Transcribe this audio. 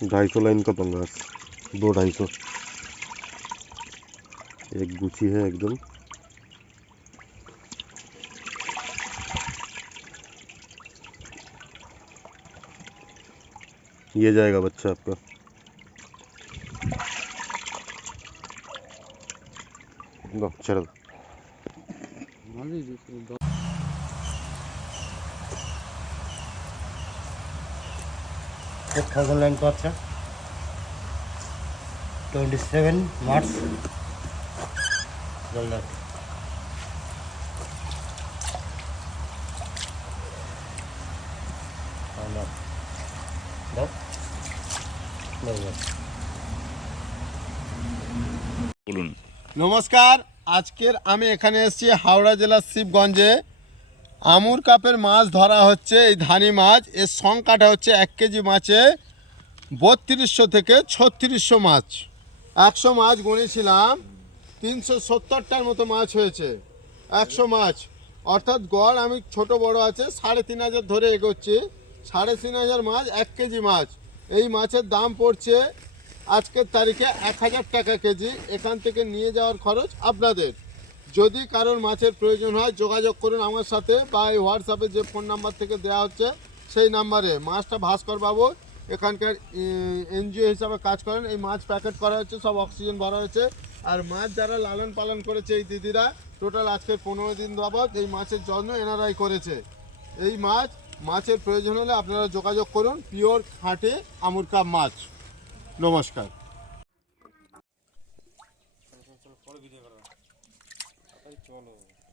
ढाई सौ लाइन का पंगास दो ढाई सौ। एक गुची है एकदम। ये जाएगा बच्चा आपका। लो चलो ফোর থাউজেন্ড লাইন পাচ্ছে। টোয়েন্টি সেভেন মার্চ বলুন। নমস্কার আজকের আমি এখানে এসেছি হাওড়া জেলার শিবগঞ্জে। আমুর কাপের মাছ ধরা হচ্ছে, এই ধানি মাছ। এর সংখ্যাটা হচ্ছে এক কেজি মাছে বত্রিশশো থেকে ছত্রিশশো মাছ। একশো মাছ গুনেছিলাম, তিনশো সত্তরটার মতো মাছ হয়েছে। একশো মাছ। অর্থাৎ গড় আমি ছোট বড় আছে, সাড়ে তিন হাজার ধরে এগোচ্ছি। সাড়ে তিন হাজার মাছ, এক কেজি মাছ। এই মাছের দাম পড়ছে আজকের তারিখে এক হাজার টাকা কেজি। এখান থেকে নিয়ে যাওয়ার খরচ আপনাদের। যদি কারোর মাছের প্রয়োজন হয়, যোগাযোগ করুন আমার সাথে বা এই হোয়াটসঅ্যাপে যে ফোন নাম্বার থেকে দেওয়া হচ্ছে, সেই নাম্বারে মাছটা ভাস্কর বাবু, এখানকার এনজিও হিসাবে কাজ করেন। এই মাছ প্যাকেট করা হচ্ছে, সব অক্সিজেন ভরা হয়েছে আর মাছ যারা লালন পালন করেছে এই দিদিরা টোটাল আজকের পনেরো দিন বাবদ এই মাছের যত্ন এনারাই করেছে। এই মাছ, মাছের প্রয়োজন হলে আপনারা যোগাযোগ করুন, পিওর খাঁটি আমুর কাপ মাছ। নমস্কার। Itu.